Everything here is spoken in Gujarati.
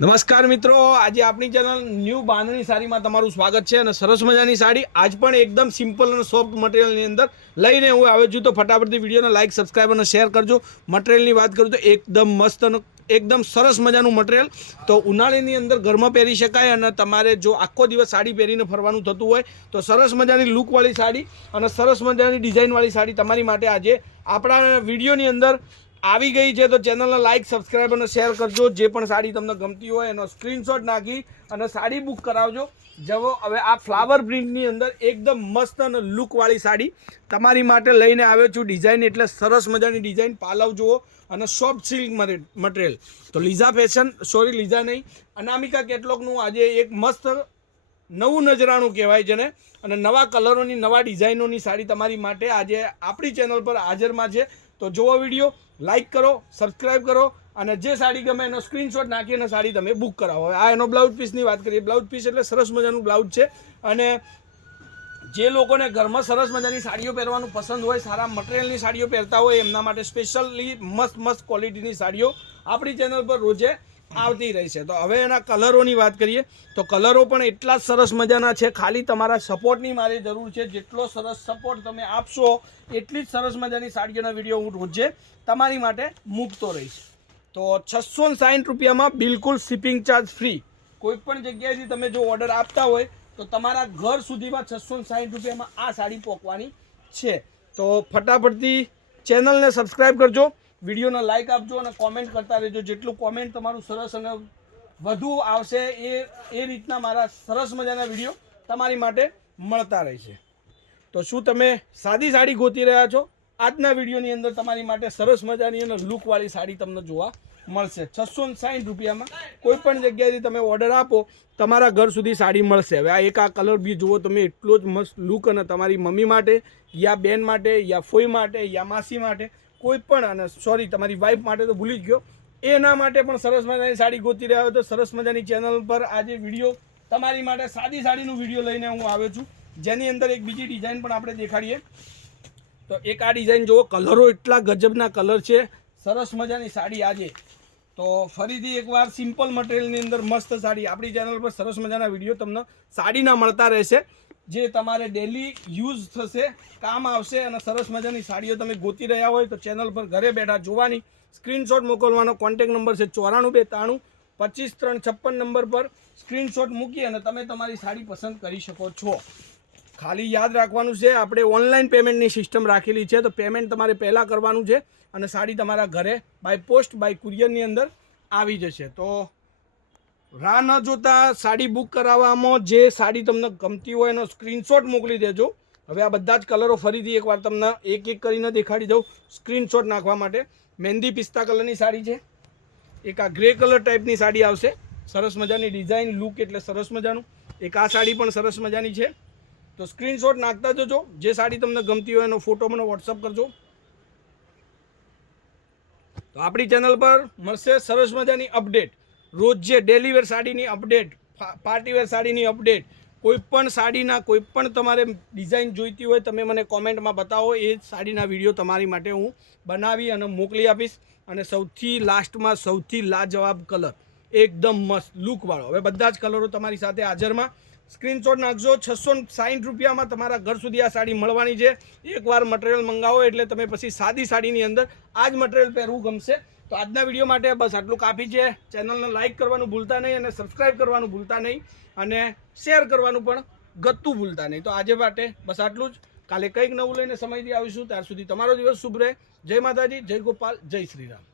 નમસ્કાર મિત્રો, આજે આપણી ચેનલ ન્યૂ બાંધણી સાડીમાં તમારું સ્વાગત છે અને સરસ મજાની સાડી આજ પણ એકદમ સિમ્પલ અને સોફ્ટ મટીરિયલની અંદર લઈને હું આવ્યો છું. તો ફટાફટથી વિડીયોને લાઇક, સબસ્ક્રાઈબ અને શેર કરજો. મટીરિયલની વાત કરું તો એકદમ મસ્ત અને એકદમ સરસ મજાનું મટીરિયલ. તો ઉનાળાની અંદર ઘરમાં પહેરી શકાય અને તમારે જો આખો દિવસ સાડી પહેરીને ફરવાનું થતું હોય તો સરસ મજાની લુકવાળી સાડી અને સરસ મજાની ડિઝાઇનવાળી સાડી તમારી માટે આજે આપણા વિડીયોની અંદર આવી ગઈ છે. તો ચેનલને લાઇક, સબસ્ક્રાઈબ અને શેર કરજો. જે પણ સાડી તમને ગમતી હોય એનો સ્ક્રીનશોટ નાખી અને સાડી બુક કરાવજો. જવો હવે આ ફ્લાવર પ્રિન્ટની અંદર એકદમ મસ્ત અને લુકવાળી સાડી તમારી માટે લઈને આવ્યો છું. ડિઝાઇન એટલે સરસ મજાની ડિઝાઇન, પાલવ જુઓ અને સોફ્ટ સિલ્ક મટીરિયલ. તો લીઝા ફેશન, સોરી લીઝા નહીં, અનામિકા કેટલોગનું આજે એક મસ્ત નવું નજરાણું કહેવાય છે ને, અને નવા કલરોની, નવા ડિઝાઇનોની સાડી તમારી માટે આજે આપણી ચેનલ પર હાજરમાં છે. તો જુઓ વિડીયો, લાઇક કરો, સબસ્ક્રાઈબ કરો અને જે સાડી ગમે એનો સ્ક્રીનશોટ નાખીને સાડી તમે બુક કરાવો. હવે આ એનો બ્લાઉઝ પીસની વાત કરીએ. બ્લાઉઝ પીસ એટલે સરસ મજાનું બ્લાઉઝ છે અને જે લોકોને ઘરમાં સરસ મજાની સાડીઓ પહેરવાનું પસંદ હોય, સારા મટીરિયલની સાડીઓ પહેરતા હોય, એમના માટે સ્પેશિયલી મસ્ત ક્વોલિટીની સાડીઓ આપણી ચેનલ પર રોજે આવતી રહી છે. તો હવે એના કલરોની વાત કરીએ તો કલરો પણ એટલા જ સરસ મજાના છે. ખાલી તમારા સપોર્ટની મારી જરૂર છે. જેટલો સરસ સપોર્ટ તમે આપશો એટલી જ સરસ મજાની સાડીઓના વિડીયો હું રોજે તમારી માટે મૂકતો રહીશ. તો 660 રૂપિયામાં બિલકુલ શિપિંગ ચાર્જ ફ્રી. કોઈ પણ જગ્યાએથી તમે જો ઓર્ડર આપતા હોય તો તમારા ઘર સુધીમાં 660 રૂપિયામાં આ સાડી પહોંચવાની છે. તો ફટાફટથી ચેનલને સબસ્ક્રાઈબ કરજો, વિડીયોને લાઇક આપજો અને કોમેન્ટ કરતા રહેજો. જેટલું કોમેન્ટ તમારું સરસ અને વધુ આવશે એ રીતના મારા સરસ મજાના વિડીયો તમારી માટે મળતા રહેશે. તો શું તમે સાદી સાડી ગોતી રહ્યા છો? આજના વિડીયોની અંદર તમારી માટે સરસ મજાની અને લુકવાળી સાડી તમને જોવા મળશે. 660 રૂપિયામાં કોઈ પણ જગ્યાએથી તમે ઓર્ડર આપો તમારા ઘર સુધી સાડી મળશે. હવે આ એક આ કલર બી જુઓ તમે, એટલો જ મસ્ત લુક, અને તમારી મમ્મી માટે યા બેન માટે યા ફોઈ માટે યા માસી માટે કોઈ પણ, અને સોરી તમારી વાઈફ માટે તો ભૂલી જ ગયો, એના માટે પણ સરસ મજાની સાડી ગોતી રહ્યા હોય તો સરસ મજાની ચેનલ પર આજે વિડીયો તમારી માટે સાદી સાડીનું વિડીયો લઈને હું આવ્યો છું. જેની અંદર એક બીજી ડિઝાઇન પણ આપણે દેખાડીએ. તો એક આ ડિઝાઇન જુઓ, કલરો એટલા ગજબના કલર છે, સરસ મજાની સાડી આજે. તો ફરીથી એકવાર સિમ્પલ મટીરિયલની અંદર મસ્ત સાડી આપણી ચેનલ પર સરસ મજાના વિડીયો તમને સાડીના મળતા રહેશે, જે તમારે ડેલી યુઝ થશે, કામ આવશે. અને સરસ મજાની સાડીઓ તમે ગોતી રહ્યા હોય તો ચેનલ પર ઘરે બેઠા જોવાની, સ્ક્રીનશોટ મોકલવાનો. કોન્ટેક નંબર છે 94 92 25 3 56 નંબર પર સ્ક્રીનશોટ મૂકી અને તમે તમારી સાડી પસંદ કરી શકો છો. ખાલી યાદ રાખવાનું છે, આપણે ઓનલાઈન પેમેન્ટની સિસ્ટમ રાખેલી છે. તો પેમેન્ટ તમારે પહેલાં કરવાનું છે અને સાડી તમારા ઘરે બાય પોસ્ટ, બાય કુરિયરની અંદર આવી જશે. તો રાહ ન જોતા સાડી બુક કરાવવામાં જે સાડી તમને ગમતી હોય એનો સ્ક્રીનશોટ મોકલી દેજો. હવે આ બધા જ કલરો ફરીથી એકવાર તમને એક એક કરીને દેખાડી દઉં સ્ક્રીનશોટ નાખવા માટે. મહેંદી પિસ્તા કલરની સાડી છે, એક આ ગ્રે કલર ટાઈપની સાડી આવશે, સરસ મજાની ડિઝાઇન, લુક એટલે સરસ મજાનું. એક આ સાડી પણ સરસ મજાની છે. તો સ્ક્રીનશોટ નાખતા જજો. જે સાડી તમને ગમતી હોય એનો ફોટો મને વોટ્સઅપ કરજો. તો આપણી ચેનલ પર મળશે સરસ મજાની અપડેટ, રોજ જે ડેલીવેર સાડીની અપડેટ, પાર્ટીવેર સાડીની અપડેટ, કોઈ પણ સાડીના કોઈ પણ તમારે ડિઝાઇન જોઈતી હોય તમે મને કોમેન્ટમાં બતાવો, એ સાડીના વિડીયો તમારી માટે હું બનાવી અને મોકલી આપીશ. અને સૌથી લાસ્ટમાં સૌથી લાજવાબ કલર, એકદમ મસ્ત લુકવાળો. હવે બધા જ કલરો તમારી સાથે હાજરમાં. સ્ક્રીનશોટ નાખજો. 660 રૂપિયામાં તમારા ઘર સુધી આ સાડી મળવાની છે. એકવાર મટીરિયલ મંગાવો એટલે તમે પછી સાદી સાડીની અંદર આ જ મટીરિયલ પહેરવું ગમશે. તો આજના વિડીયો માટે બસ આટલું કાફી છે. ચેનલને લાઇક કરવાનું ભૂલતા નહીં અને સબસ્ક્રાઈબ કરવાનું ભૂલતા નહીં અને શેર કરવાનું પણ ગત્તું ભૂલતા નહીં. તો આજે માટે બસ આટલું જ. કાલે કંઈક નવું લઈને સમયથી આવીશું. ત્યાર સુધી તમારો દિવસ શુભ રહે. જય માતાજી, જય ગોપાલ, જય શ્રી રામ.